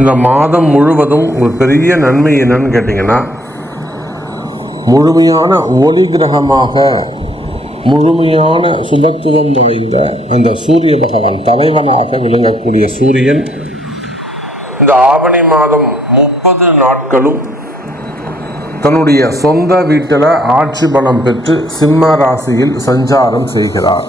இந்த மாதம் முழுவதும் ஒரு பெரிய நன்மை என்னன்னு கேட்டிங்கன்னா முழுமையான ஒளி கிரகமாக முழுமையான சுபத்துவம் நிறைந்த அந்த சூரிய பகவான் தலைவனாக விளங்கக்கூடிய சூரியன் இந்த ஆவணி மாதம் முப்பது நாட்களும் தன்னுடைய சொந்த வீட்டில் ஆட்சி பலம் பெற்று சிம்ம ராசியில் சஞ்சாரம் செய்கிறார்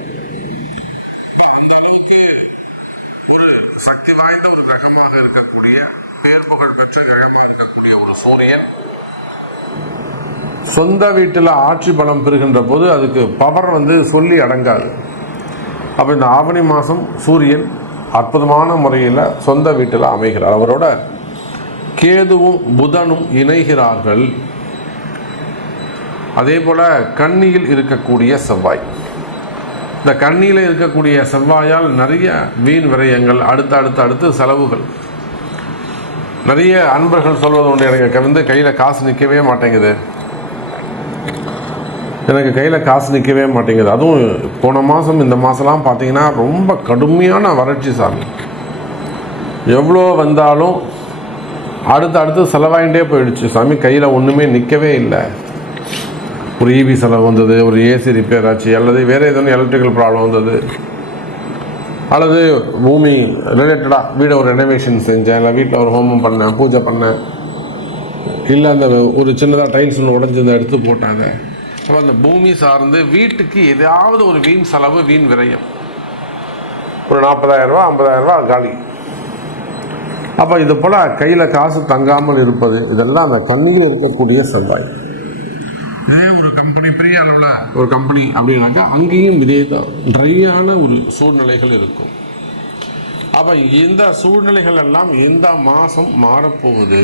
சொந்த வீட்டில் ஆட்சி பலம் பெறுகின்ற போது அதுக்கு பவர் வந்து சொல்லி அடங்காது அப்போ இந்த ஆவணி மாதம் சூரியன் அற்புதமான முறையில் சொந்த வீட்டில் அமைகிறார் அவரோட கேதுவும் புதனும் இணைகிறார்கள் அதே போல் கண்ணியில் இருக்கக்கூடிய செவ்வாய் இந்த கண்ணியில் இருக்கக்கூடிய செவ்வாயால் நிறைய வீண் விரயங்கள் அடுத்து அடுத்து அடுத்து செலவுகள் நிறைய அன்பர்கள் சொல்வது ஒன்று எனக்கு வந்து கையில் காசு நிற்கவே மாட்டேங்குது எனக்கு கையில் காசு நிற்கவே மாட்டேங்குது அதுவும் போன மாதம் இந்த மாதம்லாம் பார்த்தீங்கன்னா ரொம்ப கடுமையான வறட்சி சாமி எவ்வளோ வந்தாலும் அடுத்து அடுத்து செலவாயிட்டே போயிடுச்சு சாமி கையில் ஒன்றுமே நிற்கவே இல்லை ஒரு ஈவி e செலவு வந்தது ஒரு ஏசி ரிப்பேர் ஆச்சு அல்லது வேறு எதுவும் எலக்ட்ரிக்கல் ப்ராப்ளம் வந்தது அல்லது பூமி ரிலேட்டடாக வீடை ஒரு ரெனோவேஷன் செஞ்சேன் இல்லை வீட்டில் ஒரு ஹோமம் பண்ணேன் பூஜை பண்ணேன் இல்லை அந்த ஒரு சின்னதாக டைல்ஸ் ஒன்று உடஞ்சிருந்தா எடுத்து போட்டாங்க அப்போ அந்த பூமி சார்ந்து வீட்டுக்கு ஏதாவது ஒரு வீண் செலவு வீண் விரயம் ஒரு ஐம்பதாயிரம் ரூபா காலி அப்போ இது போல் கையில் காசு தங்காமல் இருப்பது இதெல்லாம் அந்த கண்ணியில் இருக்கக்கூடிய செவ்வாய் இதே ஒரு கம்பெனி பெரிய அளவில் ஒரு கம்பெனி அப்படின்னாக்கா அங்கேயும் இதே தான் ட்ரையான ஒரு சூழ்நிலைகள் இருக்கும் அப்போ இந்த சூழ்நிலைகள் எல்லாம் இந்த மாதம் மாறப்போகுது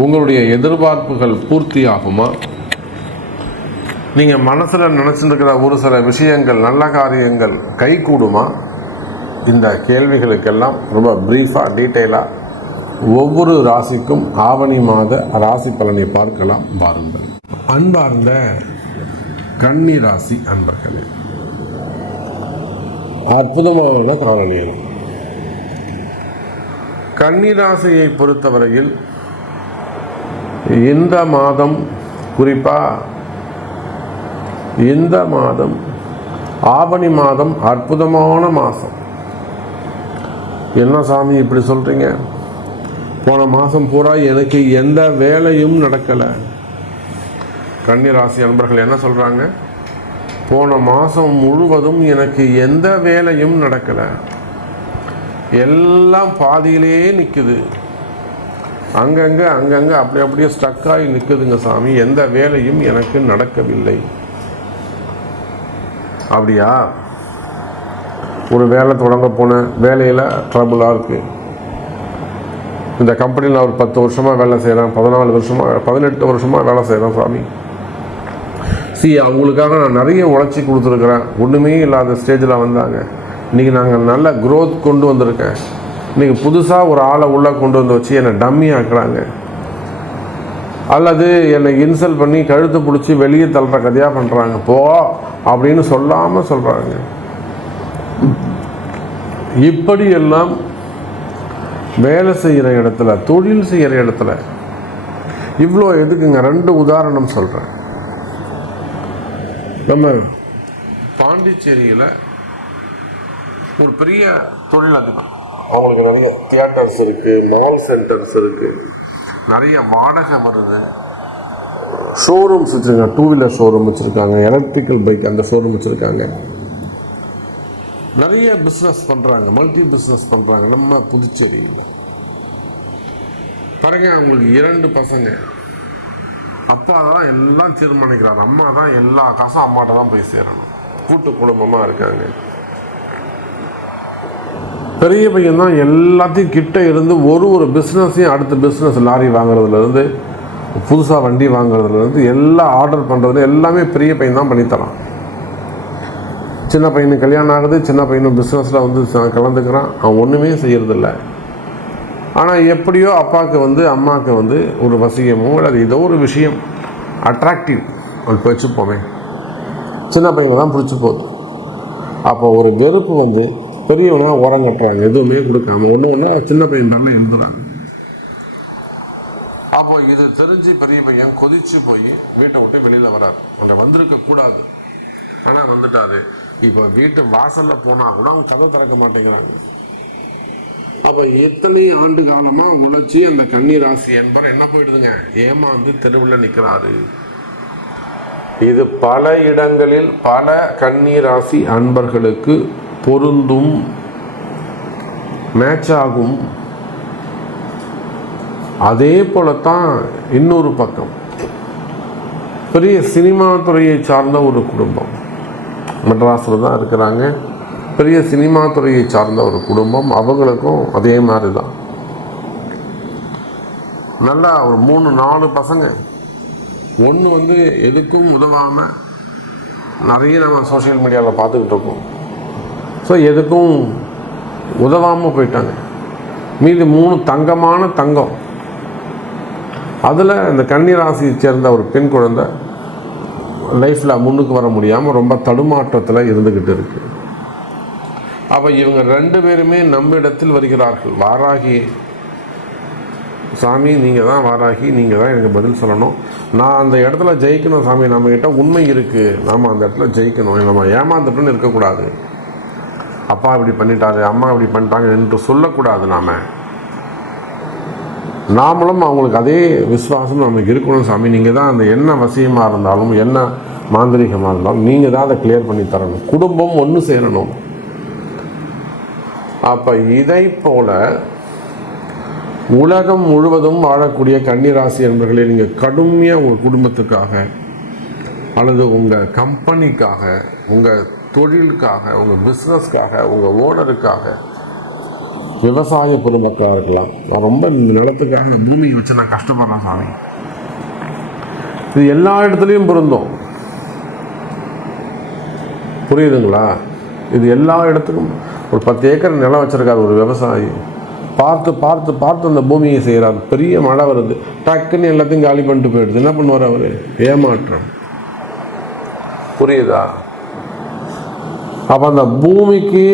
உங்களுடைய எதிர்பார்ப்புகள் பூர்த்தி ஆகுமா நீங்கள் மனசில் நினச்சிருக்கிற ஒரு சில விஷயங்கள் நல்ல காரியங்கள் கை கூடுமா இந்த கேள்விகளுக்கெல்லாம் ரொம்ப ப்ரீஃபாக டீட்டெயிலாக ஒவ்வொரு ராசிக்கும் ஆவணி மாத ராசி பலனை பார்க்கலாம் பாருங்கள் அன்பார்ந்த கன்னி ராசி அன்பர்களே அற்புதமான காணொலிகள் கன்னிராசியை பொறுத்தவரையில் இந்த மாதம் குறிப்பாக இந்த மாதம் ஆவணி மாதம் அற்புதமான மாதம் என்ன சாமி இப்படி சொல்கிறீங்க போன மாதம் பூரா எனக்கு எந்த வேலையும் நடக்கலை கன்னிராசி அன்பர்கள் என்ன சொல்கிறாங்க போன மாதம் முழுவதும் எனக்கு எந்த வேலையும் நடக்கலை எல்லாம் பாதியிலே நிற்குது அங்கங்கே அங்கங்கே அப்படி அப்படியே ஸ்டக்காகி நிற்குதுங்க சாமி எந்த வேலையும் எனக்கு நடக்கவில்லை அப்படியா ஒரு வேலை தொடங்க போனேன் வேலையில் ட்ரபுளாக இருக்குது இந்த கம்பெனியில் ஒரு பத்து வருஷமாக வேலை செய்கிறேன் பதினாலு வருஷமாக பதினெட்டு வருஷமாக வேலை செய்கிறேன் சாமி சி அவங்களுக்காக நான் நிறைய உழைச்சி கொடுத்துருக்குறேன் ஒன்றுமே இல்லாத ஸ்டேஜில் வந்தாங்க இன்றைக்கி நாங்கள் நல்ல க்ரோத் கொண்டு வந்திருக்கேன் இன்றைக்கி புதுசாக ஒரு ஆளை உள்ளே கொண்டு வந்து வச்சு என்னை டம்மி ஆக்குறாங்க அல்லது என்னை இன்சல்ட் பண்ணி கழுத்து பிடிச்சி வெளியே தள்ளுற கதையாக பண்ணுறாங்க போ அப்படின்னு சொல்லாமல் சொல்கிறாங்க இப்படியெல்லாம் வேலை செய்கிற இடத்துல தொழில் செய்கிற இடத்துல இவ்வளோ எதுக்குங்க ரெண்டு உதாரணம் சொல்கிறேன் நம்ம பாண்டிச்சேரியில் ஒரு பெரிய தொழில் அதுதான் அவங்களுக்கு நிறைய தியேட்டர்ஸ் இருக்குது மால் சென்டர்ஸ் இருக்குது நிறைய வாடகை வருது ஷோரூம்ஸ் வச்சுருக்காங்க டூ வீலர் ஷோரூம் வச்சுருக்காங்க எலக்ட்ரிக்கல் பைக் அந்த ஷோரூம் வச்சுருக்காங்க நிறைய பிஸ்னஸ் பண்ணுறாங்க மல்டி பிஸ்னஸ் பண்ணுறாங்க நம்ம புதுச்சேரியில் பாருங்க அவங்களுக்கு இரண்டு பசங்க அப்பா தான் எல்லாம் தீர்மானிக்கிறார் அம்மா தான் எல்லா காசும் அம்மாட்ட தான் போய் சேரணும் கூட்டு குடும்பமாக இருக்காங்க பெரிய பையன் தான் எல்லாத்தையும் கிட்டே இருந்து ஒரு ஒரு பிஸ்னஸையும் அடுத்த பிஸ்னஸ் லாரி வாங்குறதுலேருந்து புதுசாக வண்டி வாங்குறதுலேருந்து எல்லாம் ஆர்டர் பண்ணுறது எல்லாமே பெரிய பையன் தான் பண்ணித்தரான் சின்ன பையனுக்கு கல்யாணம் ஆகுது சின்ன பையனும் பிஸ்னஸில் வந்து கலந்துக்கிறான் அவன் ஒன்றுமே செய்கிறதில்ல ஆனால் எப்படியோ அப்பாவுக்கு வந்து அம்மாவுக்கு வந்து ஒரு வசியமோ அல்லது ஏதோ ஒரு விஷயம் அட்ராக்டிவ் அவள் வச்சுப்போமே சின்ன பையனை தான் பிடிச்சி போகுது அப்போ ஒரு வெறுப்பு வந்து பெரியவனா உரம் கட்டுறாங்க எதுவுமே கொடுக்காம ஒன்று ஒன்றா சின்ன பையன் பேரில் எழுதுறாங்க அப்போ இது தெரிஞ்சு பெரிய பையன் கொதிச்சு போய் வீட்டை விட்டு வெளியில் வரார் உன்னை வந்திருக்க கூடாது ஆனால் வந்துட்டாரு இப்போ வீட்டு வாசலில் போனால் கூட அவங்க கதை திறக்க மாட்டேங்கிறாங்க அப்போ எத்தனை ஆண்டு காலமாக உழைச்சி அந்த கன்னி ராசி என்பவர் என்ன போயிடுதுங்க ஏமாந்து தெருவில் நிற்கிறாரு இது பல இடங்களில் பல கண்ணீர் ராசி அன்பர்களுக்கு பொருந்தும் மேட்ச் ஆகும் அதே போலத்தான் இன்னொரு பக்கம் பெரிய சினிமா துறையை சார்ந்த ஒரு குடும்பம் மெட்ராஸில் தான் இருக்கிறாங்க பெரிய சினிமா துறையை சார்ந்த ஒரு குடும்பம் அவங்களுக்கும் அதே மாதிரி தான் நல்லா ஒரு மூணு நாலு பசங்க ஒன்று வந்து எதுக்கும் உதவாமல் நிறைய நம்ம சோஷியல் மீடியாவில் பார்த்துக்கிட்டு இருக்கோம் ஸோ எதுக்கும் உதவாமல் போயிட்டாங்க மீதி மூணு தங்கமான தங்கம் அதில் இந்த கன்னிராசியை சேர்ந்த ஒரு பெண் குழந்தை லைஃப்பில் முன்னுக்கு வர முடியாமல் ரொம்ப தடுமாற்றத்தில் இருந்துக்கிட்டு இருக்குது அப்போ இவங்க ரெண்டு பேருமே நம்மிடத்தில் வருகிறார்கள் வாராகி சாமி நீங்கள் தான் வாராகி நீங்கள் தான் எனக்கு பதில் சொல்லணும் நான் அந்த இடத்துல ஜெயிக்கணும் சாமி நம்மக்கிட்ட உண்மை இருக்குது நாம் அந்த இடத்துல ஜெயிக்கணும் நம்ம ஏமாந்துட்டுன்னு இருக்கக்கூடாது அப்பா இப்படி பண்ணிட்டாரு அம்மா இப்படி பண்ணிட்டாங்க என்று சொல்லக்கூடாது நாம் நாமளும் அவங்களுக்கு அதே விசுவாசம் நம்மளுக்கு இருக்கணும் சாமி நீங்கள் தான் அந்த என்ன வசியமாக இருந்தாலும் என்ன மாந்திரிகமாக இருந்தாலும் நீங்கள் தான் அதை கிளியர் பண்ணி தரணும் குடும்பம் ஒன்று சேரணும் அப்போ இதை போல உலகம் முழுவதும் வாழக்கூடிய கன்னிராசி என்பர்களே நீங்கள் கடுமையாக உங்கள் குடும்பத்துக்காக அல்லது உங்கள் கம்பெனிக்காக உங்கள் தொழிலுக்காக உங்கள் பிஸ்னஸ்க்காக உங்கள் ஓனருக்காக விவசாய பெருமக்களாக இருக்கலாம் நான் ரொம்ப இந்த நிலத்துக்காக இந்த பூமியை வச்சு நான் கஷ்டப்படுறேன் சாமி இது எல்லா இடத்துலையும் பொருந்தும் புரியுதுங்களா இது எல்லா இடத்துக்கும் ஒரு பத்து ஏக்கர் நிலம் வச்சுருக்கார் ஒரு விவசாயி பார்த்து பார்த்து பார்த்து அந்த பூமியை செய்கிறார் பெரிய மழை வருது டக்குன்னு எல்லாத்தையும் காலி பண்ணிட்டு போயிடுது என்ன பண்ணுவார் அவர் ஏமாற்றம் புரியுதா அப்போ அந்த பூமிக்கு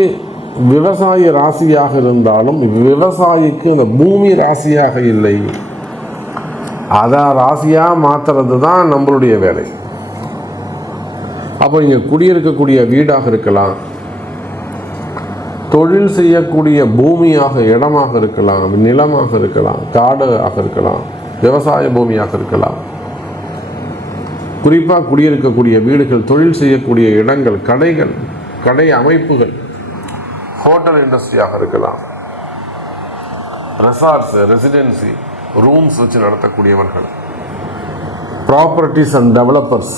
விவசாய ராசியாக இருந்தாலும் விவசாயிக்கு அந்த பூமி ராசியாக இல்லை அதை ராசியாக மாற்றுறது தான் நம்மளுடைய வேலை அப்போ இங்கே குடியிருக்கக்கூடிய வீடாக இருக்கலாம் தொழில் செய்யக்கூடிய பூமியாக இடமாக இருக்கலாம் நிலமாக இருக்கலாம் காடு ஆக இருக்கலாம் விவசாய பூமியாக இருக்கலாம் குறிப்பாக குடியிருக்கக்கூடிய வீடுகள் தொழில் செய்யக்கூடிய இடங்கள் கடைகள் கடை அமைப்புகள் ஹோட்டல் இண்டஸ்ட்ரியாக இருக்கலாம் ரெசார்ட்ஸ் ரெசிடென்சி ரூம்ஸ் வச்சு நடத்தக்கூடியவர்கள் properties and developers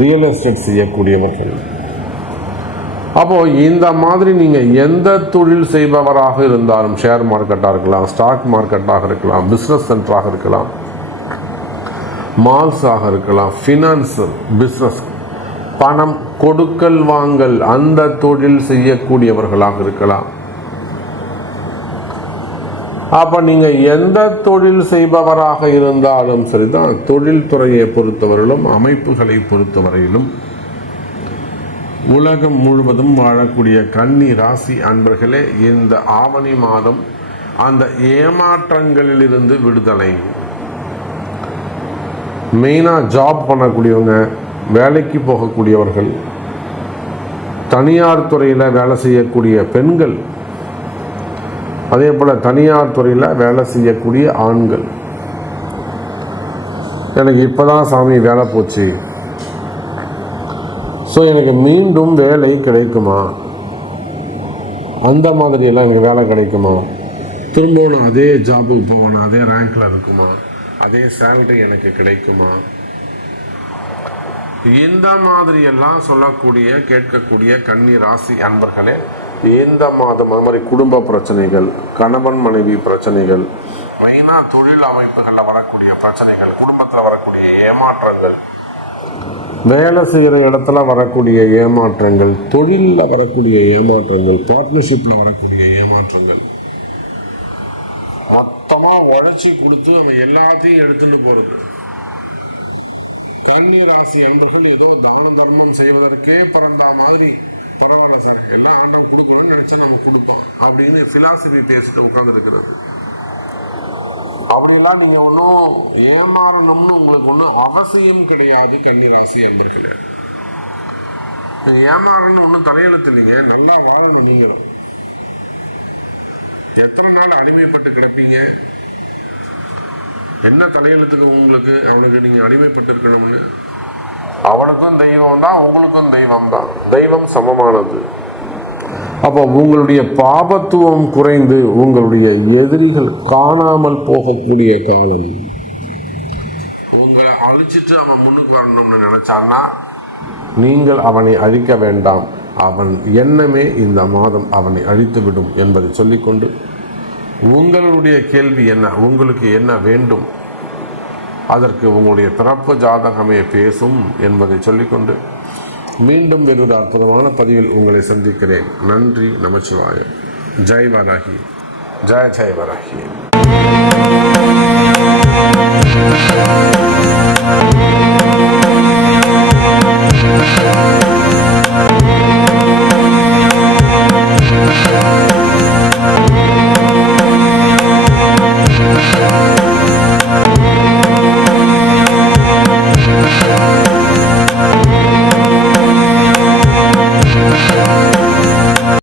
real estate செய்யக்கூடியவர்கள் அப்போது இந்த மாதிரி நீங்கள் எந்த தொழில் செய்பவராக இருந்தாலும் ஷேர் மார்க்கெட்டாக இருக்கலாம் ஸ்டாக் மார்க்கெட்டாக இருக்கலாம் பிஸ்னஸ் சென்டராக இருக்கலாம் மால்ஸாக இருக்கலாம் ஃபினான்ஸ் பிஸ்னஸ் பணம் கொடுக்கல் வாங்கல் அந்த தொழில் செய்யக்கூடியவர்களாக இருக்கலாம் அப்ப நீங்க எந்த தொழில் செய்பவராக இருந்தாலும் சரிதான் தொழில்துறையை பொறுத்தவரையிலும் அமைப்புகளை பொறுத்தவரையிலும் உலகம் முழுவதும் வாழக்கூடிய கன்னி ராசி அன்பர்களே இந்த ஆவணி மாதம் அந்த ஏமாற்றங்களிலிருந்து விடுதலை மெயினாக ஜாப் பண்ணக்கூடியவங்க வேலைக்கு போகக்கூடியவர்கள் தனியார் துறையில் வேலை செய்யக்கூடிய பெண்கள் அதே போல் தனியார் துறையில் வேலை செய்யக்கூடிய ஆண்கள் எனக்கு இப்போ தான் சாமி வேலை போச்சு ஸோ எனக்கு மீண்டும் வேலை கிடைக்குமா அந்த மாதிரியெல்லாம் எனக்கு வேலை கிடைக்குமா திரும்பவும் நான் அதே ஜாபுக்கு போவேன் அதே ரேங்க்கில் இருக்குமா அதே சேலரி எனக்கு கிடைக்குமா இந்த மாதிரியெல்லாம் சொல்லக்கூடிய கேட்கக்கூடிய கன்னி ராசி அன்பர்களே இந்த மாதம் அது மாதிரி குடும்ப பிரச்சனைகள் கணவன் மனைவி பிரச்சனைகள் மெயினா தொழில் அமைப்புகளில் வரக்கூடிய பிரச்சனைகள் குடும்பத்தில் வரக்கூடிய ஏமாற்றங்கள் வேலை செய்கிற இடத்துல வரக்கூடிய ஏமாற்றங்கள் தொழிலில் வரக்கூடிய ஏமாற்றங்கள் பார்ட்னர்ஷிப்பில் வரக்கூடிய ஏமாற்றங்கள் மொத்தமாக உழைச்சி கொடுத்து நம்ம எல்லாத்தையும் எடுத்துகிட்டு போகிறது கன்னி ராசி சொல்லி ஏதோ தான தர்மம் செய்வதற்கே பிறந்த மாதிரி பரவாயில்ல சார் எல்லாம் ஆண்டவன் கொடுக்கணும்னு நினைச்சு நம்ம கொடுப்போம் அப்படின்னு பிலாசபி பேசிட்டு உட்காந்துருக்கிறது அப்படிலாம் நீங்க ஒன்றும் ஏமாறணும்னு உங்களுக்கு ஒன்றும் அவசியம் கிடையாது கன்னிராசி அன்பர்களே ஏமாறணும்னு ஒன்றும் தலையெழுத்து இல்லைங்க நல்லா வாழணும் நீங்களும் எத்தனை நாள் அடிமைப்பட்டு கிடப்பீங்க என்ன தலையெழுத்துக்கு உங்களுக்கு அவனுக்கு நீங்கள் அடிமைப்பட்டிருக்கணும்னு அவனுக்கும் தெய்வம் தான் உங்களுக்கும் தெய்வம் தான் தெய்வம் சமமானது அப்போ உங்களுடைய பாபத்துவம் குறைந்து உங்களுடைய எதிரிகள் காணாமல் போகக்கூடிய காலம் உங்களை அழிச்சிட்டு அவன் முன்னுக்கு வரணும்னு நினைச்சான்னா நீங்கள் அவனை அழிக்க வேண்டாம் அவன் எண்ணமே இந்த மாதம் அவனை அழித்துவிடும் என்பதை சொல்லிக்கொண்டு உங்களுடைய கேள்வி என்ன உங்களுக்கு என்ன வேண்டும் அதற்கு உங்களுடைய பிறப்பு ஜாதகமே பேசும் என்பதை சொல்லிக்கொண்டு மீண்டும் வேறொரு அற்புதமான பதிவில் உங்களை சந்திக்கிறேன் நன்றி நமச்சிவாயம் ஜெய் வராகி ஜெய ஜெய வராகி